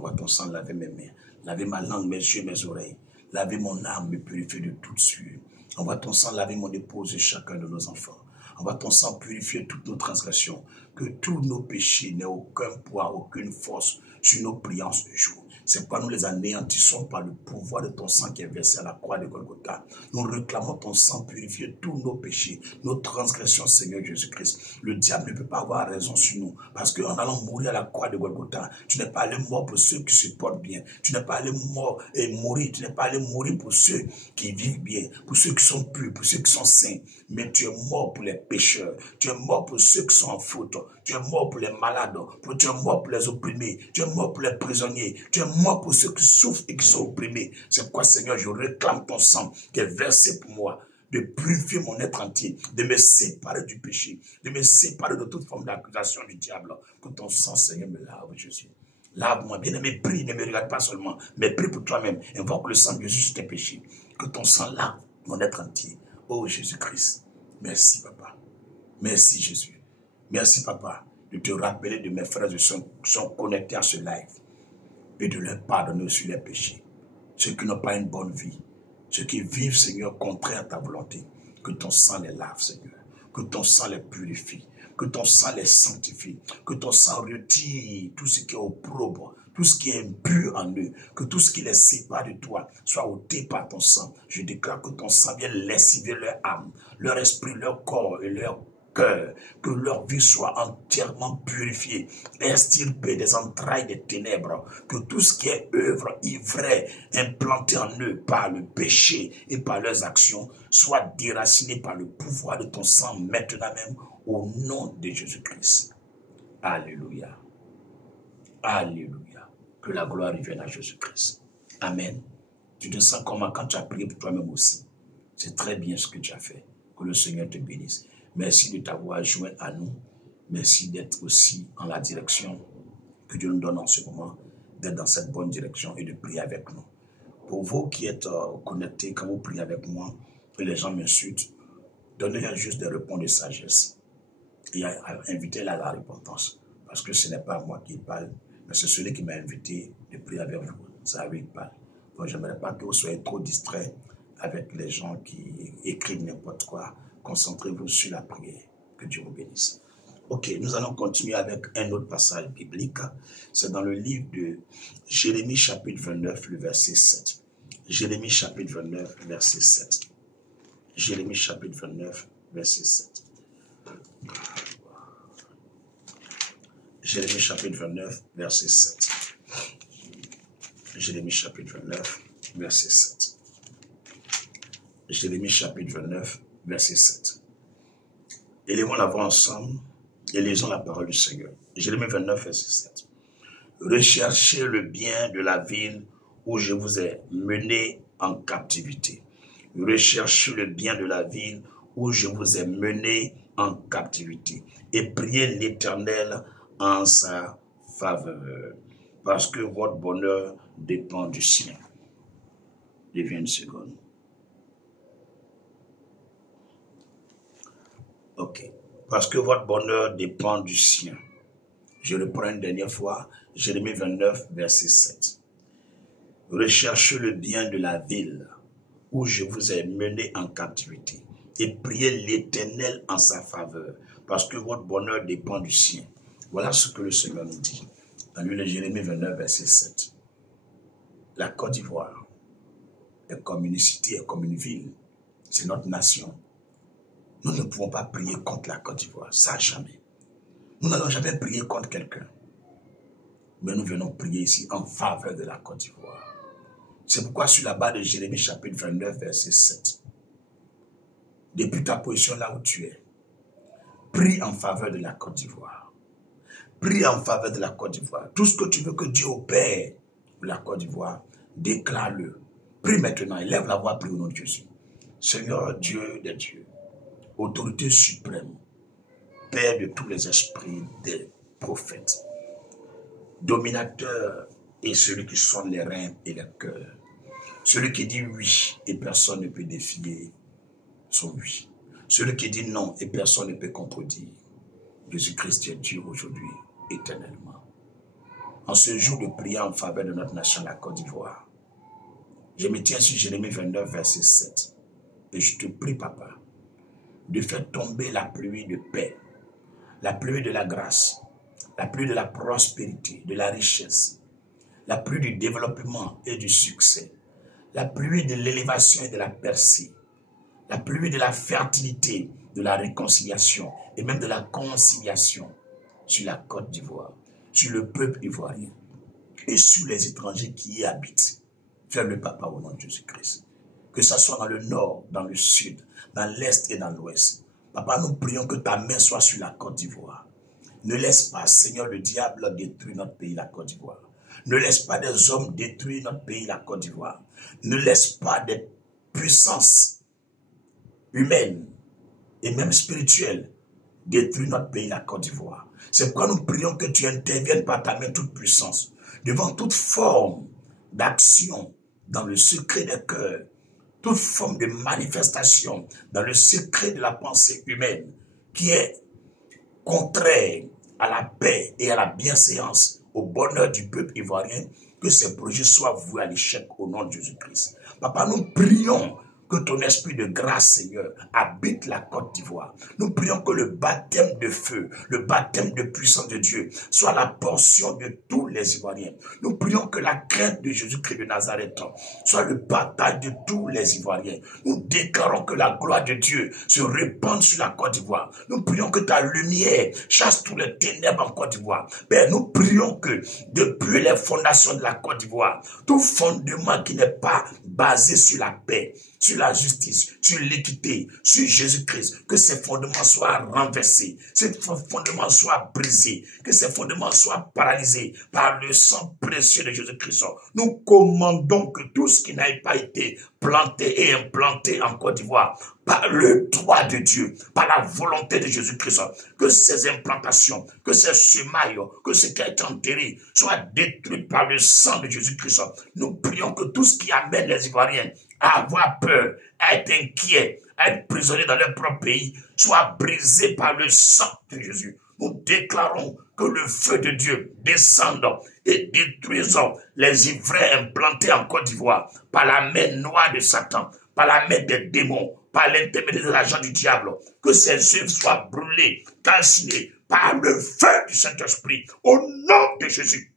Envoie ton sang laver mes mains, laver ma langue, mes yeux, mes oreilles. Laver mon âme, me purifier de toute sueur. Envoie ton sang laver mon épouse et chacun de nos enfants. Envoie ton sang purifier toutes nos transgressions. Que tous nos péchés n'aient aucun poids, aucune force sur nos prières ce jour. C'est pourquoi nous les anéantissons par le pouvoir de ton sang qui est versé à la croix de Golgotha. Nous réclamons ton sang purifier tous nos péchés, nos transgressions, Seigneur Jésus-Christ. Le diable ne peut pas avoir raison sur nous, parce qu'en allant mourir à la croix de Golgotha, tu n'es pas allé mort pour ceux qui se portent bien. Tu n'es pas allé mort et mourir. Tu n'es pas allé mourir pour ceux qui vivent bien, pour ceux qui sont purs, pour ceux qui sont saints. Mais tu es mort pour les pécheurs. Tu es mort pour ceux qui sont en faute. Tu es mort pour les malades. Tu es mort pour les opprimés. Tu es mort pour les prisonniers. Tu es mort pour ceux qui souffrent et qui sont opprimés. C'est pourquoi, Seigneur, je réclame ton sang qui est versé pour moi, de purifier mon être entier, de me séparer du péché, de me séparer de toute forme d'accusation du diable. Que ton sang, Seigneur, me lave, Jésus. Lave-moi, bien-aimé, prie, ne me regarde pas seulement, mais prie pour toi-même. Invoque le sang de Jésus sur tes péchés. Que ton sang lave mon être entier. Oh Jésus-Christ, merci Papa. Merci Jésus. Merci Papa de te rappeler de mes frères qui sont connectés à ce live et de leur pardonner aussi les péchés. Ceux qui n'ont pas une bonne vie, ceux qui vivent, Seigneur, contraire à ta volonté. Que ton sang les lave, Seigneur. Que ton sang les purifie. Que ton sang les sanctifie. Que ton sang retire tout ce qui est opprobre, tout ce qui est impur en eux. Que tout ce qui les sépare de toi soit ôté par ton sang. Je déclare que ton sang vienne lessiver leur âme, leur esprit, leur corps et leur cœur, que leur vie soit entièrement purifiée, extirpée des entrailles des ténèbres, que tout ce qui est œuvre ivraie implantée en eux par le péché et par leurs actions soit déraciné par le pouvoir de ton sang maintenant même au nom de Jésus-Christ. Alléluia. Alléluia. Que la gloire revienne à Jésus-Christ. Amen. Tu te sens comment quand tu as prié pour toi-même aussi? C'est très bien ce que tu as fait. Que le Seigneur te bénisse. Merci de t'avoir joint à nous. Merci d'être aussi en la direction que Dieu nous donne en ce moment, d'être dans cette bonne direction et de prier avec nous. Pour vous qui êtes connectés, quand vous priez avec moi, et les gens m'insultent, donnez-leur juste des réponses de sagesse et invitez-les à la repentance. Parce que ce n'est pas moi qui parle, mais c'est celui qui m'a invité de prier avec vous. C'est à lui qui parle. Donc je n'aimerais pas que vous soyez trop distraits avec les gens qui écrivent n'importe quoi. Concentrez-vous sur la prière. Que Dieu vous bénisse. Ok, nous allons continuer avec un autre passage biblique. C'est dans le livre de Jérémie chapitre 29, le verset 7. Jérémie chapitre 29, verset 7. Jérémie chapitre 29, verset 7. Jérémie chapitre 29, verset 7. Jérémie chapitre 29, verset 7. Jérémie chapitre 29, verset 7. Élevons la voix ensemble et lisons la parole du Seigneur. Jérémie 29, verset 7. Recherchez le bien de la ville où je vous ai mené en captivité. Recherchez le bien de la ville où je vous ai mené en captivité. Et priez l'Éternel en sa faveur. Parce que votre bonheur dépend du sien. Je viens une seconde. Ok. Parce que votre bonheur dépend du sien. Je reprends une dernière fois. Jérémie 29, verset 7. Recherchez le bien de la ville où je vous ai mené en captivité et priez l'Éternel en sa faveur, parce que votre bonheur dépend du sien. Voilà ce que le Seigneur nous dit. Dans le Jérémie 29, verset 7. La Côte d'Ivoire est comme une cité, est comme une ville. C'est notre nation. Nous ne pouvons pas prier contre la Côte d'Ivoire, ça jamais. Nous n'allons jamais prier contre quelqu'un. Mais nous venons prier ici en faveur de la Côte d'Ivoire. C'est pourquoi sur la base de Jérémie chapitre 29, verset 7, depuis ta position là où tu es, prie en faveur de la Côte d'Ivoire. Prie en faveur de la Côte d'Ivoire. Tout ce que tu veux que Dieu opère pour la Côte d'Ivoire, déclare-le. Prie maintenant, élève la voix, prie au nom de Jésus. Seigneur Dieu des dieux, autorité suprême, Père de tous les esprits des prophètes, dominateur et celui qui sonne les reins et les cœurs, celui qui dit oui et personne ne peut défier son oui, celui qui dit non et personne ne peut contredire. Jésus-Christ est Dieu aujourd'hui, éternellement. en ce jour de prière en faveur de notre nation, la Côte d'Ivoire. Je me tiens sur Jérémie 29, verset 7. Et je te prie, papa, de faire tomber la pluie de paix, la pluie de la grâce, la pluie de la prospérité, de la richesse, la pluie du développement et du succès, la pluie de l'élévation et de la percée, la pluie de la fertilité, de la réconciliation et même de la conciliation sur la Côte d'Ivoire, sur le peuple ivoirien et sur les étrangers qui y habitent. Fais-le, papa, au nom de Jésus-Christ. Que ce soit dans le nord, dans le sud, dans l'est et dans l'ouest. Papa, nous prions que ta main soit sur la Côte d'Ivoire. Ne laisse pas, Seigneur, le diable détruire notre pays, la Côte d'Ivoire. Ne laisse pas des hommes détruire notre pays, la Côte d'Ivoire. Ne laisse pas des puissances humaines et même spirituelles détruire notre pays, la Côte d'Ivoire. C'est pourquoi nous prions que tu interviennes par ta main toute puissance, devant toute forme d'action dans le secret des cœurs, toute forme de manifestation dans le secret de la pensée humaine qui est contraire à la paix et à la bienséance, au bonheur du peuple ivoirien, que ces projets soient voués à l'échec au nom de Jésus-Christ. Papa, nous prions que ton esprit de grâce, Seigneur, habite la Côte d'Ivoire. Nous prions que le baptême de feu, le baptême de puissance de Dieu soit la portion de tous les Ivoiriens. Nous prions que la crainte de Jésus-Christ de Nazareth soit le partage de tous les Ivoiriens. Nous déclarons que la gloire de Dieu se répande sur la Côte d'Ivoire. Nous prions que ta lumière chasse tous les ténèbres en Côte d'Ivoire. Père, nous prions que depuis les fondations de la Côte d'Ivoire, tout fondement qui n'est pas basé sur la paix, sur la justice, sur l'équité, sur Jésus-Christ, que ces fondements soient renversés, ces fondements soient brisés, que ces fondements soient paralysés par le sang précieux de Jésus-Christ. Nous commandons que tout ce qui n'a pas été planté et implanté en Côte d'Ivoire, par le droit de Dieu, par la volonté de Jésus-Christ, que ces implantations, que ces semailles, que ce qui a été enterré, soient détruits par le sang de Jésus-Christ. Nous prions que tout ce qui amène les Ivoiriens à avoir peur, à être inquiets, à être prisonniers dans leur propre pays, soit brisé par le sang de Jésus. Nous déclarons que le feu de Dieu descende et détruise les ivraies implantés en Côte d'Ivoire par la main noire de Satan, par la main des démons, par l'intermédiaire des agents du diable, que ces œuvres soient brûlées, calcinées par le feu du Saint-Esprit, au nom de Jésus.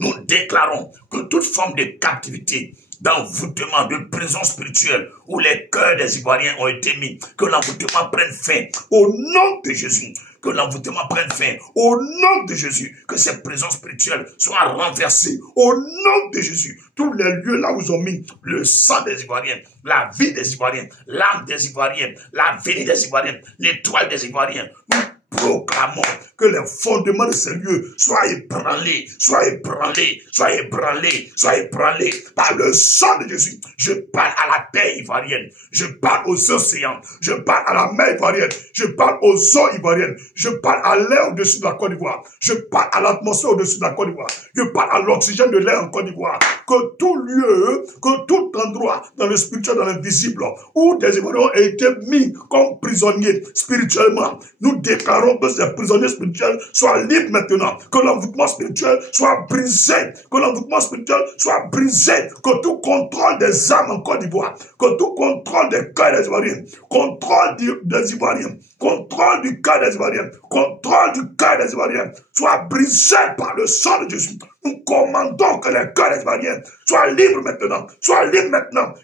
Nous déclarons que toute forme de captivité, d'envoûtement, de prison spirituelle, où les cœurs des Ivoiriens ont été mis, que l'envoûtement prenne fin, au nom de Jésus. Que l'envoûtement prenne fin, au nom de Jésus. Que ces prisons spirituelles soient renversées, au nom de Jésus. Tous les lieux là où ils ont mis le sang des Ivoiriens, la vie des Ivoiriens, l'âme des Ivoiriens, l'avenir des Ivoiriens, l'étoile des Ivoiriens, nous proclamons que les fondements de ces lieux soient ébranlés, soient ébranlés, soient ébranlés, soient ébranlés par le sang de Jésus. Je parle à la terre ivoirienne, je parle aux océans, je parle à la mer ivoirienne, je parle aux eaux ivoiriennes, je parle à l'air au-dessus de la Côte d'Ivoire, je parle à l'atmosphère au-dessus de la Côte d'Ivoire, je parle à l'oxygène de l'air en Côte d'Ivoire. Que tout lieu, que tout endroit dans le spirituel, dans l'invisible, où des Ivoiriens ont été mis comme prisonniers spirituellement, nous déclarons que ces prisonniers spirituels soient libres maintenant, que l'envoûtement spirituel soit brisé, que l'envoûtement spirituel soit brisé, que tout contrôle des âmes en Côte d'Ivoire, que tout contrôle des cœurs des Ivoiriens, contrôle des Ivoiriens, contrôle du cœur des Ivoiriens, contrôle du cœur des Ivoiriens soit brisé par le sang de Jésus. Nous commandons que les cœurs des Ivoiriens soient libres maintenant,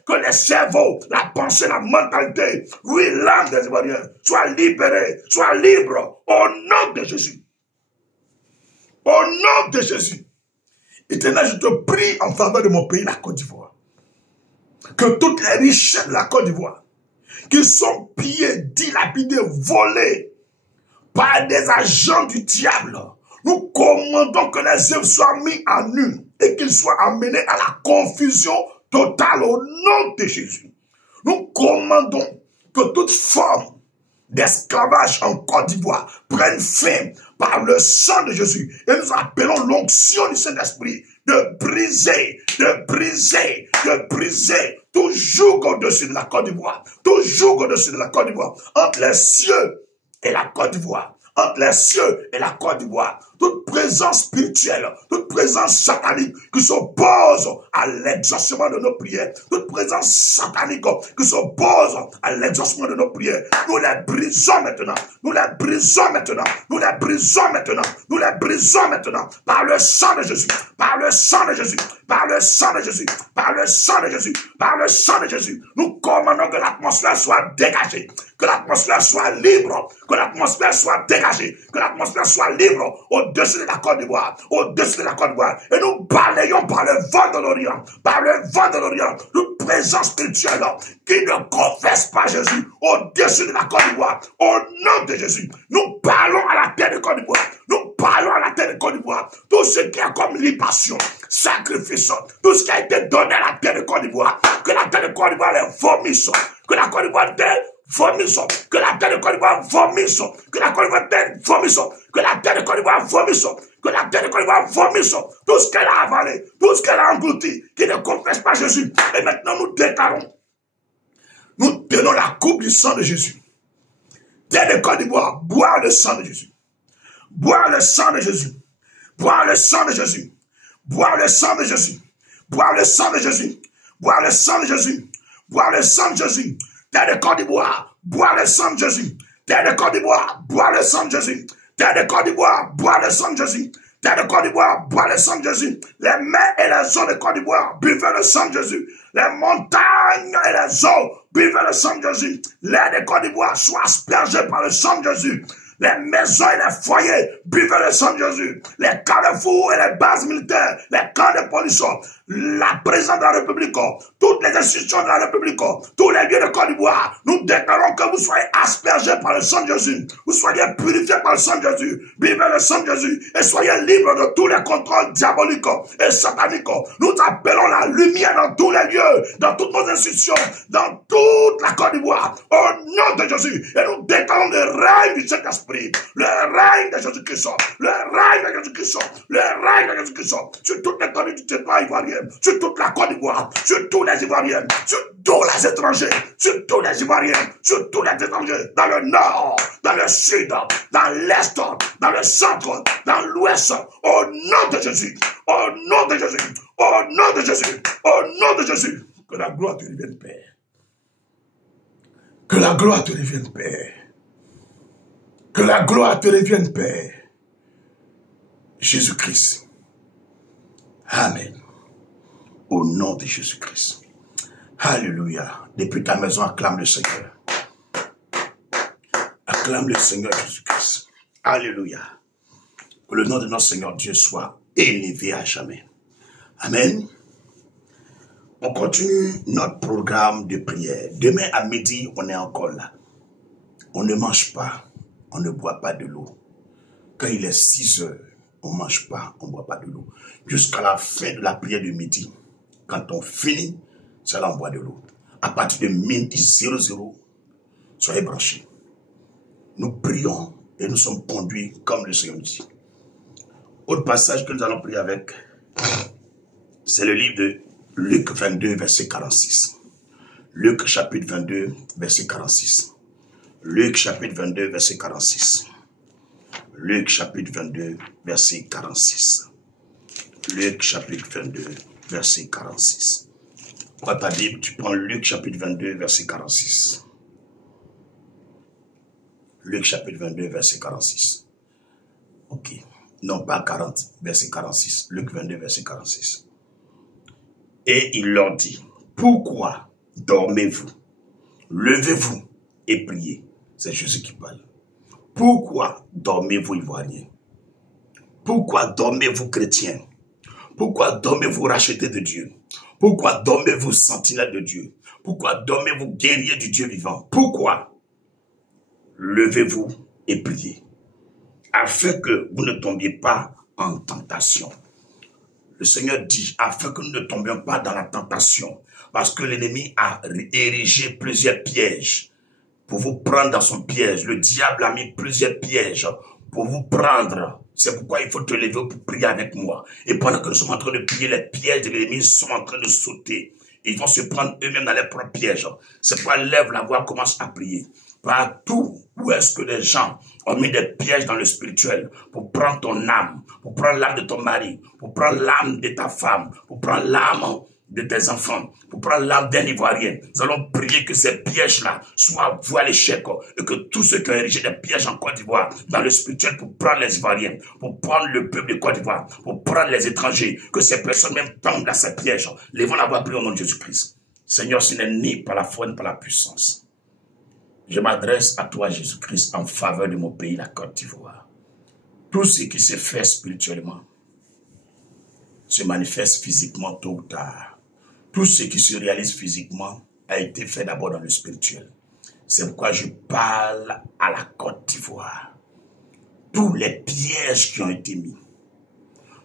que les cerveaux, la pensée, la mentalité, oui, l'âme des Ivoiriens soient libérés, soient libres, au nom de Jésus. Au nom de Jésus. Éternel, je te prie en faveur de mon pays, la Côte d'Ivoire, que toutes les richesses de la Côte d'Ivoire, qui sont pillées, dilapidées, volées par des agents du diable, nous commandons que les œuvres soient mises à nu et qu'ils soient amenés à la confusion totale au nom de Jésus. Nous commandons que toute forme d'esclavage en Côte d'Ivoire prenne fin par le sang de Jésus. Et nous appelons l'onction du Saint-Esprit de briser tout joug au-dessus de la Côte d'Ivoire, tout joug au-dessus de la Côte d'Ivoire, entre les cieux et la Côte d'Ivoire. Entre les cieux et la Côte d'Ivoire, toute présence spirituelle, toute présence satanique qui s'oppose à l'exaucement de nos prières, toute présence satanique qui s'oppose à l'exaucement de nos prières, nous les brisons maintenant, nous les brisons maintenant, nous les brisons maintenant, nous les brisons maintenant, par le sang de Jésus, par le sang de Jésus, par le sang de Jésus, par le sang de Jésus, par le sang de Jésus. Nous commandons que l'atmosphère soit dégagée, que l'atmosphère soit libre, que l'atmosphère soit dégagée, que l'atmosphère soit libre au-dessus de la Côte d'Ivoire, au-dessus de la Côte d'Ivoire. Et nous balayons par le vent de l'Orient, par le vent de l'Orient, toute présence spirituelle qui ne confesse pas Jésus au-dessus de la Côte d'Ivoire. Au nom de Jésus, nous parlons à la terre de Côte d'Ivoire. Nous parlons à la terre de Côte d'Ivoire. Tout ce qui a comme libation, sacrifice, tout ce qui a été donné à la terre de Côte d'Ivoire, que la terre de Côte d'Ivoire les vomisse, que la Côte d'Ivoire vomisse, que la terre de Côte d'Ivoire vomisse, que la Côte d'Ivoire vomisse, que la terre de Côte d'Ivoire vomisse, que la terre de Côte d'Ivoire vomisse, tout ce qu'elle a avalé, tout ce qu'elle a englouti, qui ne confesse pas Jésus. Et maintenant nous déclarons, nous tenons la coupe du sang de Jésus. Terre de Côte d'Ivoire, boire le sang de Jésus. Boire le sang de Jésus. Boire le sang de Jésus. Boire le sang de Jésus. Boire le sang de Jésus. Boire le sang de Jésus. Boire le sang de Jésus. Terre de Côte d'Ivoire, boire le sang de Jésus. Terre de Côte d'Ivoire, boire le sang de Jésus. Terre de Côte d'Ivoire, boire le sang de Jésus. Terre de Côte d'Ivoire, boire le sang de Jésus. Les mers et les eaux de Côte d'Ivoire, buvez le sang de Jésus. Les montagnes et les eaux, buvez le sang de Jésus. L'air de Côte d'Ivoire soit aspergé par le sang de Jésus. Les maisons et les foyers, buvez le sang de Jésus. Les carrefours et les bases militaires, les camps de police, la présidence de la République, toutes les institutions de la République, tous les lieux de Côte d'Ivoire, nous déclarons que vous soyez aspergés par le sang de Jésus. Vous soyez purifiés par le sang de Jésus. Buvez le sang de Jésus et soyez libres de tous les contrôles diaboliques et sataniques. Nous appelons la lumière dans tous les lieux, dans toutes nos institutions, dans toute la Côte d'Ivoire, au nom de Jésus. Et nous déclarons le règne du Saint-Esprit. Le règne de Jésus-Christ, le règne de Jésus-Christ, le règne de Jésus-Christ, sur toute l'étendue du territoire ivoirien, sur toute la Côte d'Ivoire, sur tous les Ivoiriens, sur tous les étrangers, sur tous les Ivoiriens, sur tous les étrangers, dans le nord, dans le sud, dans l'est, dans le centre, dans l'ouest, au nom de Jésus, au nom de Jésus, au nom de Jésus, au nom de Jésus, que la gloire te revienne, Père. Que la gloire te revienne, Père. Que la gloire te revienne, Père. Jésus-Christ. Amen. Au nom de Jésus-Christ. Alléluia. Depuis ta maison, acclame le Seigneur. Acclame le Seigneur Jésus-Christ. Alléluia. Que le nom de notre Seigneur Dieu soit élevé à jamais. Amen. On continue notre programme de prière. Demain à midi, on est encore là. On ne mange pas. On ne boit pas de l'eau. Quand il est 6 heures, on ne mange pas, on ne boit pas de l'eau. Jusqu'à la fin de la prière de midi, quand on finit, c'est là on boit de l'eau. À partir de midi 00, soyez branchés. Nous prions et nous sommes conduits comme le Seigneur dit. Autre passage que nous allons prier avec, c'est le livre de Luc 22, verset 46. Luc chapitre 22, verset 46. Luc chapitre 22, verset 46. Luc chapitre 22, verset 46. Luc chapitre 22, verset 46. Prends ta Bible, tu prends Luc chapitre 22, verset 46. Luc chapitre 22, verset 46. Ok. Non, pas 40, verset 46. Luc 22, verset 46. Et il leur dit, pourquoi dormez-vous? Levez-vous et priez. C'est Jésus qui parle. Pourquoi dormez-vous, Ivoiriens? Pourquoi dormez-vous, chrétiens? Pourquoi dormez-vous, rachetés de Dieu? Pourquoi dormez-vous, sentinelles de Dieu? Pourquoi dormez-vous, guerriers du Dieu vivant? Pourquoi? Levez-vous et priez, afin que vous ne tombiez pas en tentation. Le Seigneur dit, afin que nous ne tombions pas dans la tentation, parce que l'ennemi a érigé plusieurs pièges pour vous prendre dans son piège. Le diable a mis plusieurs pièges pour vous prendre. C'est pourquoi il faut te lever pour prier avec moi. Et pendant que nous sommes en train de prier, les pièges de l'ennemi sont en train de sauter. Ils vont se prendre eux-mêmes dans leurs propres pièges. C'est pourquoi lève la voix, commence à prier. Partout où est-ce que les gens ont mis des pièges dans le spirituel pour prendre ton âme, pour prendre l'âme de ton mari, pour prendre l'âme de ta femme, pour prendre l'âme de tes enfants, pour prendre l'âme d'un Ivoirien. Nous allons prier que ces pièges-là soient voués à l'échec et que tous ceux qui ont érigé des pièges en Côte d'Ivoire, dans le spirituel, pour prendre les Ivoiriens, pour prendre le peuple de Côte d'Ivoire, pour prendre les étrangers, que ces personnes même tombent dans ces pièges. Lèvons la voix, prions au nom de Jésus-Christ. Seigneur, ce n'est ni par la foi ni par la puissance. Je m'adresse à toi, Jésus-Christ, en faveur de mon pays, la Côte d'Ivoire. Tout ce qui se fait spirituellement se manifeste physiquement tôt ou tard. Tout ce qui se réalise physiquement a été fait d'abord dans le spirituel. C'est pourquoi je parle à la Côte d'Ivoire. Tous les pièges qui ont été mis,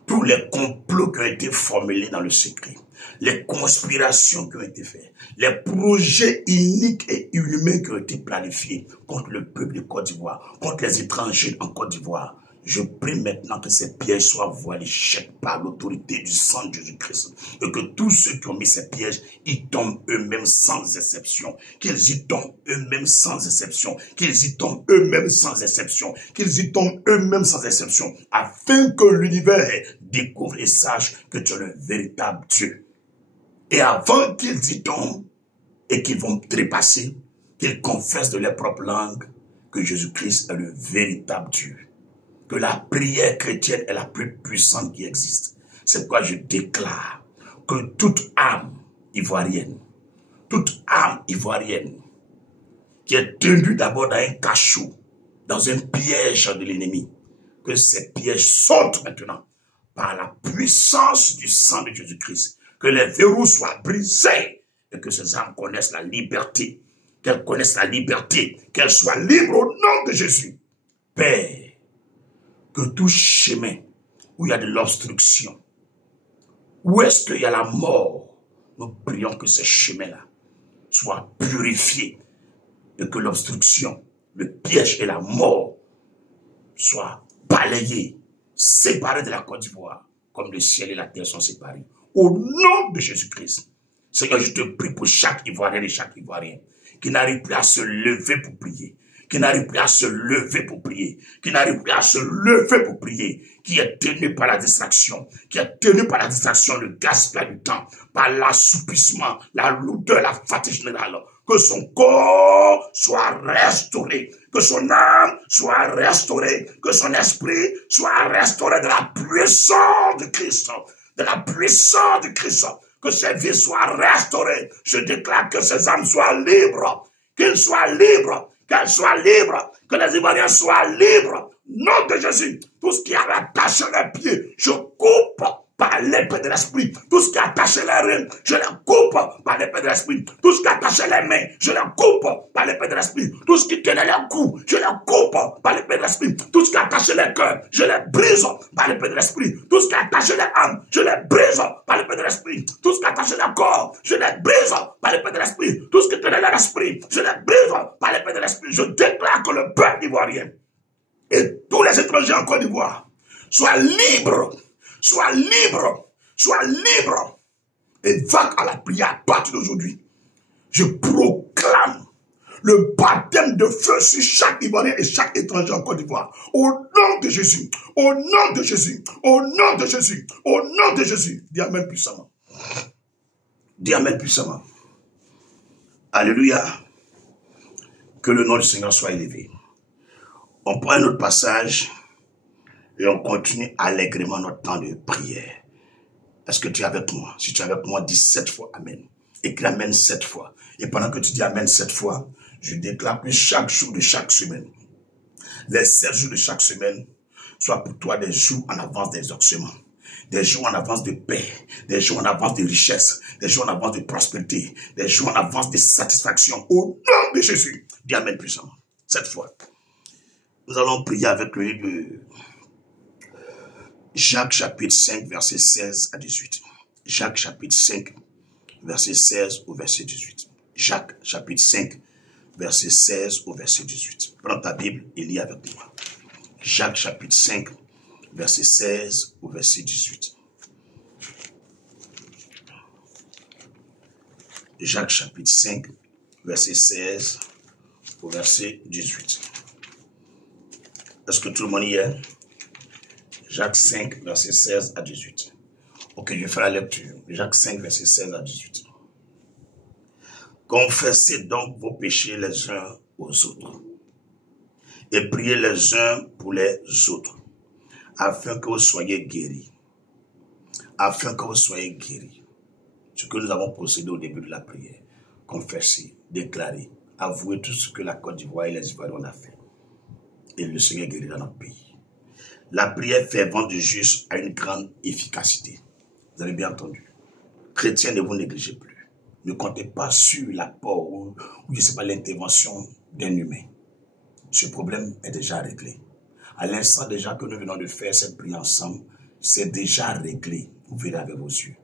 tous les complots qui ont été formulés dans le secret, les conspirations qui ont été faites, les projets iniques et inhumains qui ont été planifiés contre le peuple de Côte d'Ivoire, contre les étrangers en Côte d'Ivoire. Je prie maintenant que ces pièges soient voués à l'échec par l'autorité du sang de Jésus-Christ. Et que tous ceux qui ont mis ces pièges, y tombent eux-mêmes sans exception. Qu'ils y tombent eux-mêmes sans exception. Qu'ils y tombent eux-mêmes sans exception. Qu'ils y tombent eux-mêmes sans exception. Afin que l'univers découvre et sache que tu es le véritable Dieu. Et avant qu'ils y tombent et qu'ils vont trépasser, qu'ils confessent de leur propre langue que Jésus-Christ est le véritable Dieu. Que la prière chrétienne est la plus puissante qui existe. C'est pourquoi je déclare que toute âme ivoirienne qui est tenue d'abord dans un cachot, dans un piège de l'ennemi, que ces pièges sautent maintenant par la puissance du sang de Jésus-Christ. Que les verrous soient brisés et que ces âmes connaissent la liberté. Qu'elles connaissent la liberté. Qu'elles soient libres au nom de Jésus. Père, que tout chemin où il y a de l'obstruction, où est-ce qu'il y a la mort, nous prions que ces chemins-là soient purifiés et que l'obstruction, le piège et la mort soient balayés, séparés de la Côte d'Ivoire, comme le ciel et la terre sont séparés. Au nom de Jésus-Christ, Seigneur, je te prie pour chaque Ivoirien et chaque Ivoirienne qui n'arrive plus à se lever pour prier, qui n'arrive plus à se lever pour prier, qui n'arrive plus à se lever pour prier, qui est tenu par la distraction, le gaspillage du temps, par l'assoupissement, la lourdeur, la fatigue générale, que son corps soit restauré, que son âme soit restaurée, que son esprit soit restauré de la puissance de Christ, que ses vies soient restaurées. Je déclare que ses âmes soient libres, qu'elles soient libres, que les Ivoiriens soient libres. Nom de Jésus, tout ce qui a attaché les pieds, je coupe par l'épée de l'esprit. Tout ce qui a attaché les reins, je les coupe par l'épée de l'esprit. Tout ce qui a attaché les mains, je les coupe par l'épée de l'esprit. Tout ce qui tenait les coups, je les coupe par l'épée de l'esprit. Tout ce qui a attaché les cœurs, je les brise par l'épée de l'esprit. Tout ce qui a attaché les âmes, je les brise par l'épée de l'esprit. Tout ce qui a attaché les corps, je les brise par l'épée de l'esprit. Tout ce qui tenait l'esprit, je les brise par l'épée de l'esprit. Je déclare que le peuple ivoirien et tous les étrangers en Côte d'Ivoire soient libres. Sois libre et va à la prière à partir d'aujourd'hui. Je proclame le baptême de feu sur chaque Ivoirien et chaque étranger en Côte d'Ivoire. Au nom de Jésus, au nom de Jésus, au nom de Jésus, au nom de Jésus. Dis Amen puissamment. Dis Amen puissamment. Alléluia. Que le nom du Seigneur soit élevé. On prend un autre passage et on continue allègrement notre temps de prière. Est-ce que tu es avec moi? Si tu es avec moi, dis 7 fois Amen. Écris Amen 7 fois. Et pendant que tu dis Amen 7 fois, je déclare que chaque jour de chaque semaine, les 7 jours de chaque semaine, soient pour toi des jours en avance d'exaucement, des jours en avance de paix, des jours en avance de richesse, des jours en avance de prospérité, des jours en avance de satisfaction. Au nom de Jésus, dis Amen puissamment. 7 fois. Nous allons prier avec le livre de Jacques chapitre 5, verset 16 à 18. Jacques chapitre 5, verset 16 au verset 18. Jacques chapitre 5, verset 16 au verset 18. Prends ta Bible et lis avec moi. Jacques chapitre 5, verset 16 au verset 18. Jacques chapitre 5, verset 16 au au verset 18. Est-ce que tout le monde y est? Jacques 5, verset 16 à 18. Ok, je fais la lecture. Jacques 5, verset 16 à 18. Confessez donc vos péchés les uns aux autres et priez les uns pour les autres, afin que vous soyez guéris. Afin que vous soyez guéris. Ce que nous avons procédé au début de la prière. Confesser, déclarer, avouer tout ce que la Côte d'Ivoire et les Ivoiriens ont fait. Et le Seigneur guérit dans notre pays. La prière fervente du juste a une grande efficacité. Vous avez bien entendu. Chrétiens, ne vous négligez plus. Ne comptez pas sur l'apport ou je ne sais pas, l'intervention d'un humain. Ce problème est déjà réglé. À l'instant déjà que nous venons de faire cette prière ensemble, c'est déjà réglé. Vous verrez avec vos yeux.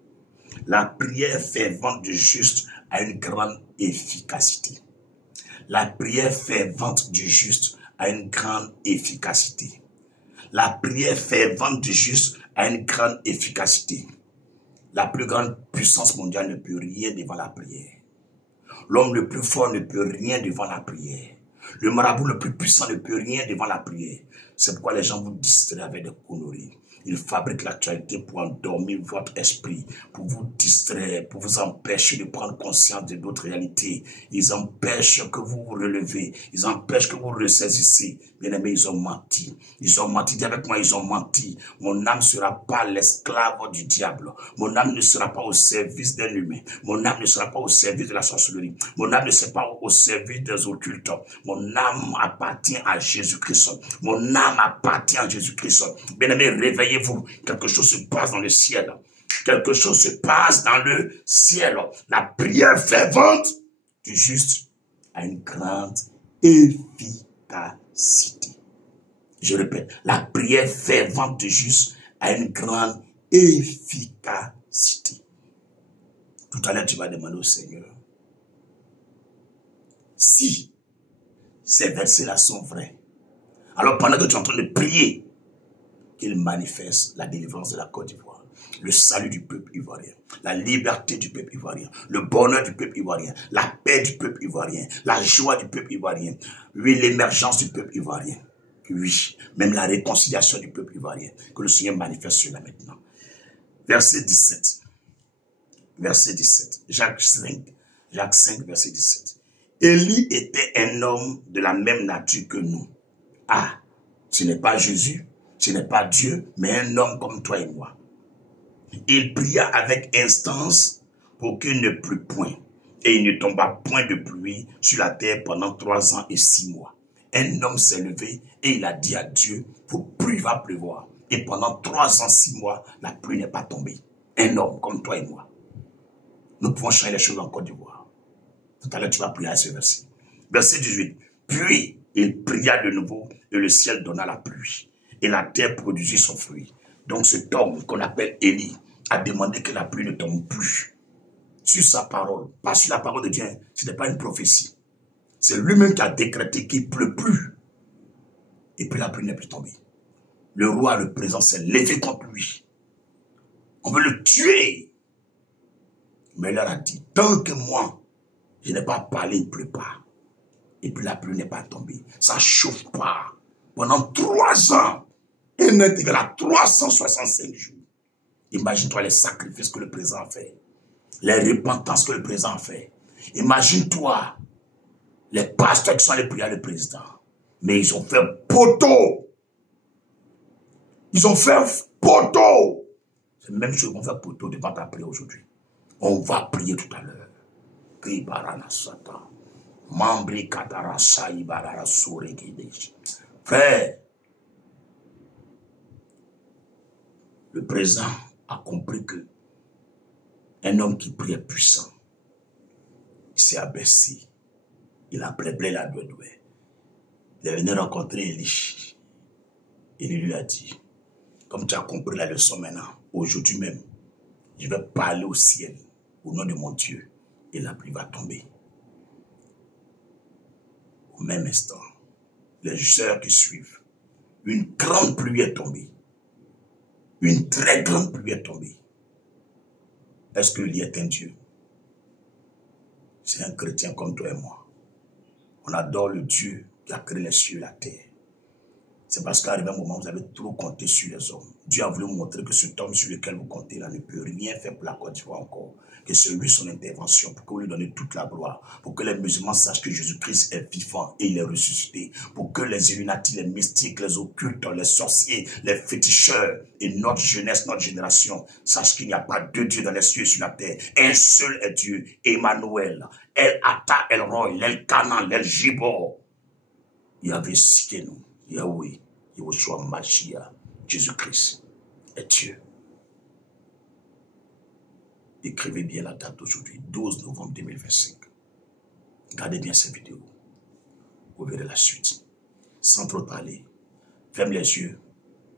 La prière fervente du juste a une grande efficacité. La prière fervente du juste a une grande efficacité. La prière fervente du juste a une grande efficacité. La plus grande puissance mondiale ne peut rien devant la prière. L'homme le plus fort ne peut rien devant la prière. Le marabout le plus puissant ne peut rien devant la prière. C'est pourquoi les gens vous distraient avec des conneries. Ils fabriquent l'actualité pour endormir votre esprit, pour vous distraire, pour vous empêcher de prendre conscience de d'autres réalités. Ils empêchent que vous vous relevez. Ils empêchent que vous ressaisissez. Bien aimés, ils ont menti. Ils ont menti. Dis avec moi, ils ont menti. Mon âme ne sera pas l'esclave du diable. Mon âme ne sera pas au service d'un humain. Mon âme ne sera pas au service de la sorcellerie. Mon âme ne sera pas au service des occultes. Mon âme appartient à Jésus-Christ. Mon âme appartient à Jésus-Christ. Bien aimés, réveillez-vous. Quelque chose se passe dans le ciel. Quelque chose se passe dans le ciel. La prière fervente du juste a une grande efficacité. Je répète, la prière fervente du juste a une grande efficacité. Tout à l'heure, tu vas demander au Seigneur si ces versets-là sont vrais. Alors pendant que tu es en train de prier, qu'il manifeste la délivrance de la Côte d'Ivoire, le salut du peuple ivoirien, la liberté du peuple ivoirien, le bonheur du peuple ivoirien, la paix du peuple ivoirien, la joie du peuple ivoirien, oui, l'émergence du peuple ivoirien, oui, même la réconciliation du peuple ivoirien, que le Seigneur manifeste cela maintenant. Verset 17. Verset 17. Jacques 5, verset 17. Élie était un homme de la même nature que nous. Ah, ce n'est pas Jésus, ce n'est pas Dieu, mais un homme comme toi et moi. Il pria avec instance pour qu'il ne plût point. Et il ne tomba point de pluie sur la terre pendant 3 ans et 6 mois. Un homme s'est levé et il a dit à Dieu, pour pluie va pleuvoir. Et pendant 3 ans, 6 mois, la pluie n'est pas tombée. Un homme comme toi et moi. Nous pouvons changer les choses en Côte d'Ivoire. Tout à l'heure, tu vas prier à ce verset. Verset 18. Puis, il pria de nouveau et le ciel donna la pluie. Et la terre produisit son fruit. Donc cet homme qu'on appelle Élie a demandé que la pluie ne tombe plus. Sur sa parole, pas sur la parole de Dieu. Ce n'est pas une prophétie. C'est lui-même qui a décrété qu'il ne pleut plus. Et puis la pluie n'est plus tombée. Le roi, le président, s'est levé contre lui. On veut le tuer. Mais il leur a dit, tant que moi, je n'ai pas parlé, il ne pleut pas. Et puis la pluie n'est pas tombée. Ça ne chauffe pas. Pendant 3 ans, un intégral à 365 jours. Imagine-toi les sacrifices que le président a fait. Les repentances que le président a fait. Imagine-toi les pasteurs qui sont allés prier le président. Mais ils ont fait poteau. Ils ont fait poteau. C'est la même chose qu'on fait poteau devant ta prière aujourd'hui. On va prier tout à l'heure. Frère, le président a compris que un homme qui prie est puissant. Il s'est abaissé. Il a plaiblé la doué. Il est venu rencontrer Élie. Élie lui a dit, comme tu as compris la leçon maintenant, aujourd'hui même, je vais parler au ciel, au nom de mon Dieu, et la pluie va tomber. Au même instant, les sœurs qui suivent, une grande pluie est tombée. Une très grande pluie est tombée. Est-ce qu'il y est un Dieu? C'est un chrétien comme toi et moi. On adore le Dieu qui a créé les cieux et la terre. C'est parce qu'à un moment, vous avez trop compté sur les hommes. Dieu a voulu montrer que cet homme sur lequel vous comptez là ne peut rien faire pour la Côte d'Ivoire encore. Que c'est lui son intervention, pour que vous lui donnez toute la gloire. Pour que les musulmans sachent que Jésus-Christ est vivant et il est ressuscité. Pour que les Illuminati, les mystiques, les occultes, les sorciers, les féticheurs et notre jeunesse, notre génération sachent qu'il n'y a pas deux dieux dans les cieux et sur la terre. Un seul est Dieu, Emmanuel, El Atta, El Roy, El Canaan, El Gibor. Il avait cité nous, Yahweh. Yoshua Mashiach, Jésus-Christ est Dieu. Écrivez bien la date d'aujourd'hui, 12 novembre 2025. Regardez bien cette vidéo. Vous verrez la suite. Sans trop parler, ferme les yeux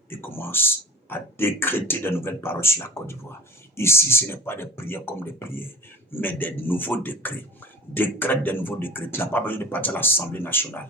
et commence à décréter de nouvelles paroles sur la Côte d'Ivoire. Ici, ce n'est pas des prières comme des prières, mais des nouveaux décrets. Décrète des nouveaux décrets. Tu n'as pas besoin de partir à l'Assemblée nationale.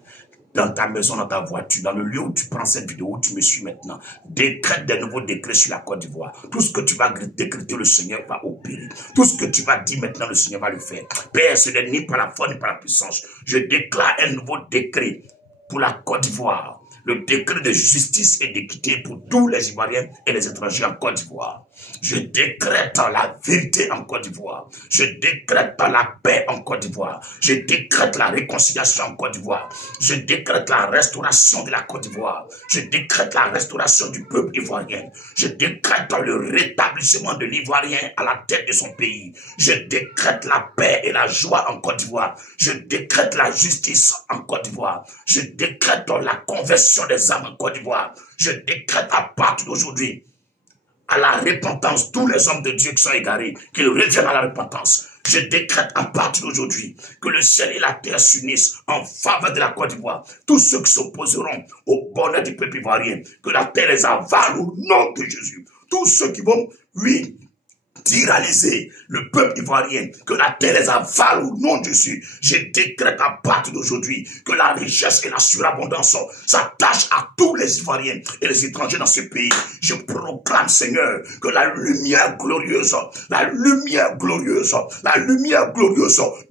Dans ta maison, dans ta voiture, dans le lieu où tu prends cette vidéo, où tu me suis maintenant, décrète des nouveaux décrets sur la Côte d'Ivoire. Tout ce que tu vas décréter, le Seigneur va opérer. Tout ce que tu vas dire maintenant, le Seigneur va le faire. Père, ce n'est ni par la foi, ni par la puissance. Je déclare un nouveau décret pour la Côte d'Ivoire. Le décret de justice et d'équité pour tous les Ivoiriens et les étrangers en Côte d'Ivoire. Je décrète la vérité en Côte d'Ivoire. Je décrète la paix en Côte d'Ivoire. Je décrète la réconciliation en Côte d'Ivoire. Je décrète la restauration de la Côte d'Ivoire. Je décrète la restauration du peuple ivoirien. Je décrète le rétablissement de l'Ivoirien à la tête de son pays. Je décrète la paix et la joie en Côte d'Ivoire. Je décrète la justice en Côte d'Ivoire. Je décrète la conversion des âmes en Côte d'Ivoire. Je décrète à partir d'aujourd'hui à la repentance, tous les hommes de Dieu qui sont égarés, qu'ils reviennent à la repentance. Je décrète à partir d'aujourd'hui que le ciel et la terre s'unissent en faveur de la Côte d'Ivoire. Tous ceux qui s'opposeront au bonheur du peuple ivoirien, que la terre les avale au nom de Jésus. Tous ceux qui vont, oui, tyranniser le peuple ivoirien, que la terre les avale au nom de Jésus. Je décrète à partir d'aujourd'hui que la richesse et la surabondance s'attachent à tous les Ivoiriens et les étrangers dans ce pays. Je proclame, Seigneur, que la lumière glorieuse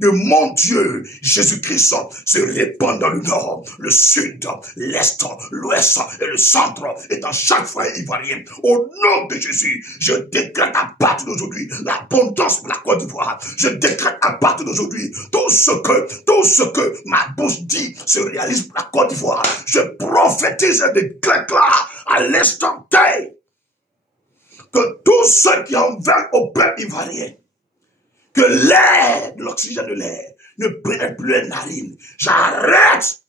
de mon Dieu, Jésus-Christ, se répand dans le nord, le sud, l'est, l'ouest et le centre et dans chaque foyer ivoirien. Au nom de Jésus, je décrète à partir d'aujourd'hui l'abondance pour la Côte d'Ivoire. Je décrète à partir d'aujourd'hui tout ce que ma bouche dit se réalise pour la Côte d'Ivoire. Je prophétise et déclare à l'instant T que tous ceux qui en veulent au peuple ivoirien, que l'air, l'oxygène de l'air, ne pénètre plus les narines. J'arrête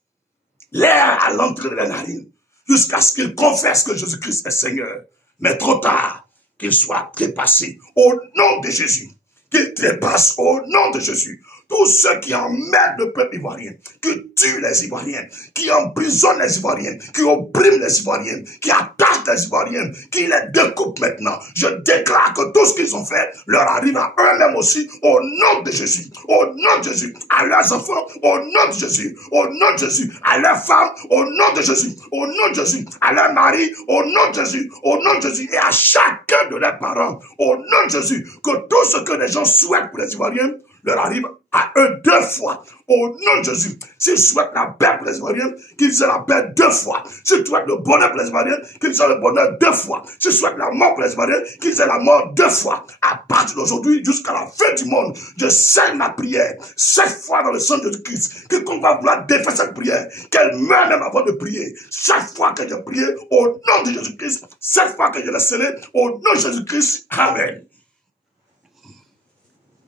l'air à l'entrée de la narine jusqu'à ce qu'ils confessent que Jésus-Christ est Seigneur. Mais trop tard, qu'il soit trépassé au nom de Jésus. Qu'il trépasse au nom de Jésus. Tous ceux qui emmerdent le peuple ivoirien, qui tuent les Ivoiriens, qui emprisonnent les Ivoiriens, qui oppriment les Ivoiriens, qui attaquent les Ivoiriens, qui les découpent maintenant. Je déclare que tout ce qu'ils ont fait leur arrive à eux-mêmes aussi au nom de Jésus. Au nom de Jésus. À leurs enfants, au nom de Jésus. Au nom de Jésus. À leurs femmes, au nom de Jésus. Au nom de Jésus. À leurs maris, au nom de Jésus. Au nom de Jésus. Et à chacun de leurs parents, au nom de Jésus. Que tout ce que les gens souhaitent pour les Ivoiriens leur arrive à eux deux fois. Au nom de Jésus. S'ils souhaitent la paix pour les Ivoiriens, qu'ils aient la paix deux fois. S'ils souhaitent le bonheur pour les Ivoiriens, qu'ils aient le bonheur deux fois. S'ils souhaitent la mort pour les Ivoiriens, qu'ils aient la mort deux fois. À partir d'aujourd'hui, jusqu'à la fin du monde, je scelle ma prière 7 fois dans le sang de Jésus-Christ. Quiconque va vouloir défaire cette prière, qu'elle meure même avant de prier. Chaque fois que je prie, au nom de Jésus-Christ, 7 fois que je l'ai scellé, au nom de Jésus-Christ, Amen.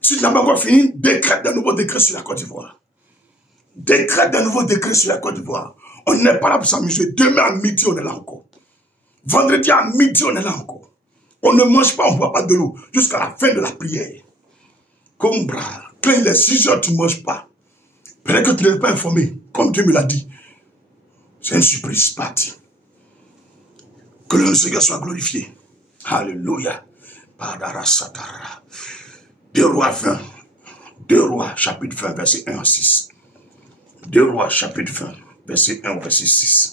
Si tu n'as pas encore fini, décrète de nouveaux décrets sur la Côte d'Ivoire. Décrète de nouveaux décrets sur la Côte d'Ivoire. On n'est pas là pour s'amuser. Demain à midi, on est là encore. Vendredi à midi, on est là encore. On ne mange pas, on ne boit pas de l'eau jusqu'à la fin de la prière. Comme bras, quand il est 6 heures, tu ne manges pas. Peut-être que tu n'es pas informé, comme Dieu me l'a dit. C'est une surprise partie. Que le Seigneur soit glorifié. Alléluia. Padara Satara. 2 Rois 20. 2 Rois, chapitre 20, verset 1 à 6. 2 Rois, chapitre 20, verset 1 au verset 6.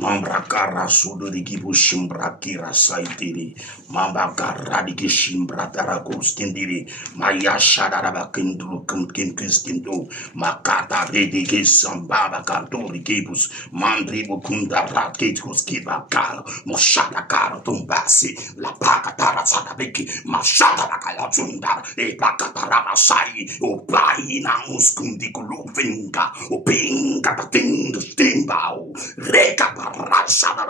Mambrakara suduriki bushimbraki rasaitiri. Mambakara diki shimbratara kuskindiri. Maya shadaraba kindru kimkiskindo. Makata rediki sambaba kantori kibus. Mandri bukunda rakit kuskiba karo. Moshada karo tumbasi. La pakatara sadabiki. Mashada bakaya tundar. E pakatara masai. O paina muskundi kulufinga. O pinga tatindu stimbao. Reka Rashada